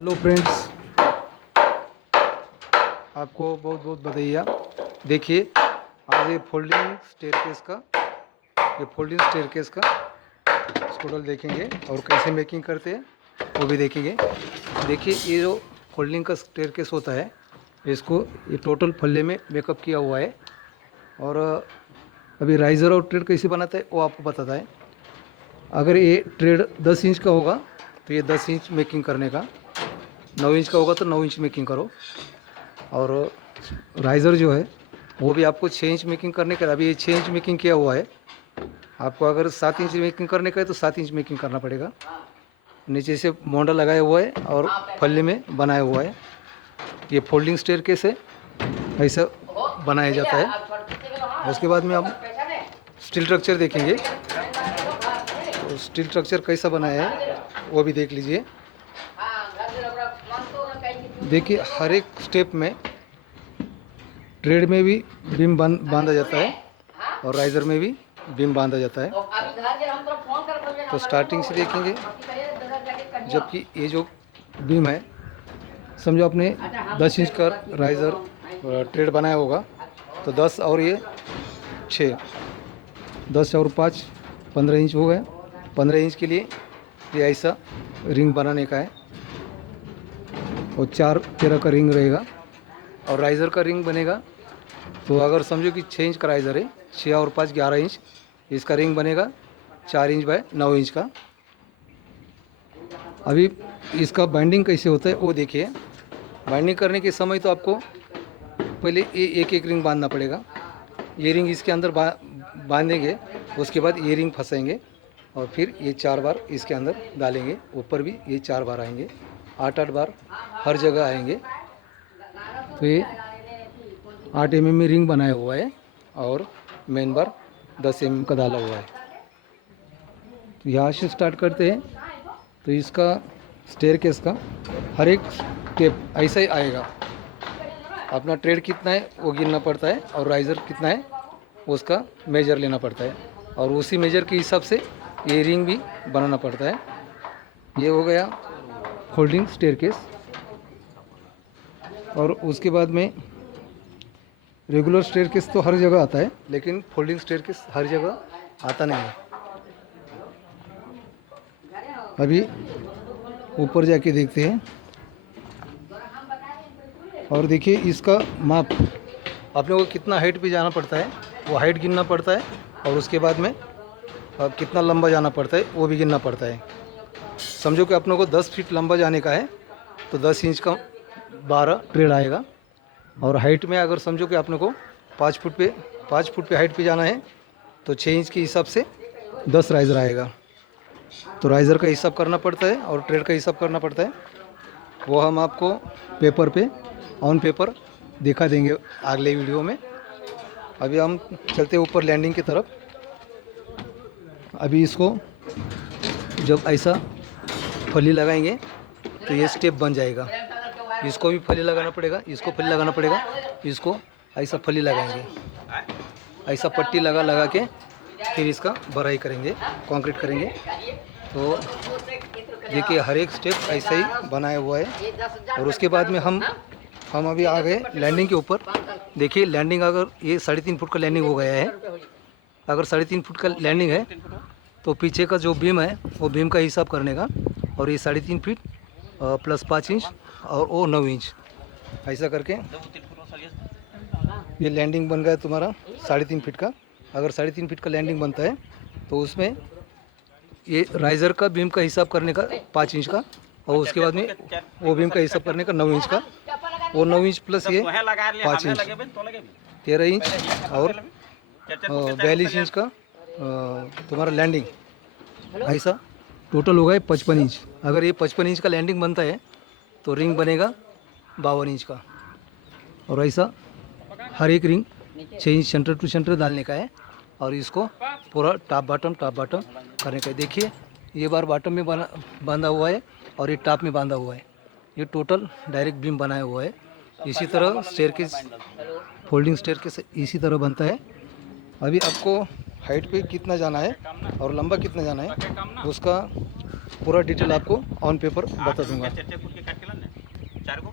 Hello friends, आपको बहुत बहुत बधाइयाँ। देखिए, आज ये फोल्डिंग स्टेयरकेस का स्टूडल देखेंगे और कैसे मेकिंग करते हैं वो भी देखेंगे। देखिए, ये जो फोल्डिंग का स्टेयरकेस होता है, इसको ये टोटल फल्ले में मेकअप किया हुआ है। और अभी राइज़र और ट्रेड कैसे बनाता है वो आपको बताता है। अगर ये ट्रेड 10 इंच का होगा तो ये 10 इंच मेकिंग करने का, 9 इंच का होगा तो 9 इंच मेकिंग करो। और राइज़र जो है वो भी आपको 6 इंच मेकिंग करने का। अभी ये 6 इंच मेकिंग किया हुआ है। आपको अगर 7 इंच मेकिंग करने का है तो 7 इंच मेकिंग करना पड़ेगा। नीचे से मोंडा लगाया हुआ है और फल्ले में बनाया हुआ है। ये फोल्डिंग स्टेयरकेस है, ऐसा बनाया जाता है। उसके बाद में हम स्टील स्ट्रक्चर देखेंगे, तो स्टील स्ट्रक्चर कैसा बनाया है वो भी देख लीजिए। देखिए, हर एक स्टेप में ट्रेड में भी बीम बांधा जाता है और राइज़र में भी बीम बांधा जाता है। तो स्टार्टिंग से देखेंगे, जबकि ये जो बीम है, समझो आपने 10 इंच का राइज़र ट्रेड बनाया होगा तो 10 और ये 6, 10 और 5 15 इंच हो गए। 15 इंच के लिए ये ऐसा रिंग बनाने का है और 4 तरह का रिंग रहेगा। और राइज़र का रिंग बनेगा तो अगर समझो कि 6 इंच का राइज़र है, 6 और 5 11 इंच, इसका रिंग बनेगा 4 इंच बाय 9 इंच का। अभी इसका बाइंडिंग कैसे होता है वो देखिए। बाइंडिंग करने के समय तो आपको पहले ये एक एक रिंग बांधना पड़ेगा। ये रिंग इसके अंदर बांधेंगे, उसके बाद ये रिंग फंसेंगे और फिर ये 4 बार इसके अंदर डालेंगे। ऊपर भी ये 4 बार आएंगे, 8 बार हर जगह आएंगे। तो ये 8 mm में रिंग बनाया हुआ है और मेन बार 10 mm का डाला हुआ है। तो यहाँ से स्टार्ट करते हैं। तो इसका स्टेयरकेस का हर एक स्टेप ऐसा ही आएगा। अपना ट्रेड कितना है वो गिनना पड़ता है और राइज़र कितना है उसका मेजर लेना पड़ता है और उसी मेजर के हिसाब से ये रिंग भी बनाना पड़ता है। ये हो गया फोल्डिंग स्टेयरकेस। और उसके बाद में रेगुलर स्टेयरकेस तो हर जगह आता है, लेकिन फोल्डिंग स्टेयरकेस हर जगह आता नहीं है। अभी ऊपर जाके देखते हैं और देखिए इसका माप अपने को कितना हाइट पे जाना पड़ता है वो हाइट गिनना पड़ता है और उसके बाद में कितना लंबा जाना पड़ता है वो भी गिनना पड़ता है। समझो कि अपने को 10 फीट लंबा जाने का है तो 10 इंच का 12 ट्रेड आएगा। और हाइट में अगर समझो कि अपने को 5 फुट पे हाइट पे जाना है तो 6 इंच के हिसाब से 10 राइज़र आएगा। तो राइज़र का हिसाब करना पड़ता है और ट्रेड का हिसाब करना पड़ता है। वो हम आपको पेपर पे ऑन पेपर दिखा देंगे अगले वीडियो में। अभी हम चलते हैं ऊपर लैंडिंग की तरफ। अभी इसको जब ऐसा फली लगाएंगे तो ये स्टेप बन जाएगा। इसको भी फली लगाना पड़ेगा, इसको फली लगाना पड़ेगा, इसको ऐसा फली लगाएंगे, ऐसा पट्टी लगा के फिर इसका भराई करेंगे, कंक्रीट करेंगे। तो देखिए हर एक स्टेप ऐसा ही बनाया हुआ है। और उसके बाद में हम अभी आ गए लैंडिंग के ऊपर। देखिए लैंडिंग, अगर ये 3.5 फुट का लैंडिंग हो गया है, अगर 3.5 फुट का लैंडिंग है तो पीछे का जो बीम है वो बीम का हिसाब करने का। और ये 3.5 फीट प्लस 5 इंच और वो 9 इंच, ऐसा करके ये लैंडिंग बन गया तुम्हारा 3.5 फीट का। अगर 3.5 फीट का लैंडिंग बनता है तो उसमें ये राइज़र का बीम का हिसाब करने का 5 इंच का और उसके बाद में वो बीम का हिसाब करने का 9 इंच का। वो 9 इंच प्लस ये 5 इंच 13 इंच और 42 इंच का तुम्हारा लैंडिंग, ऐसा टोटल होगा 55 इंच। अगर ये 55 इंच का लैंडिंग बनता है तो रिंग बनेगा 52 इंच का। और ऐसा हर एक ring 6 inch centre to centre डालने का है और इसको पूरा टॉप बॉटम करने का है। देखिए ये बार बॉटम में बांधा हुआ है और ये टॉप में बांधा हुआ है। ये टोटल डायरेक्ट बीम बनाया हुआ है। इसी तरह स्टेयरकेस, फोल्डिंग स्टेयरकेस इसी तरह बनता है। अभी आपको हाइट पे कितना जाना है और लंबा कितना जाना है उसका पूरा डिटेल आपको ऑन पेपर बता दूंगा। चर्चा कुल के काट के लाना 4 को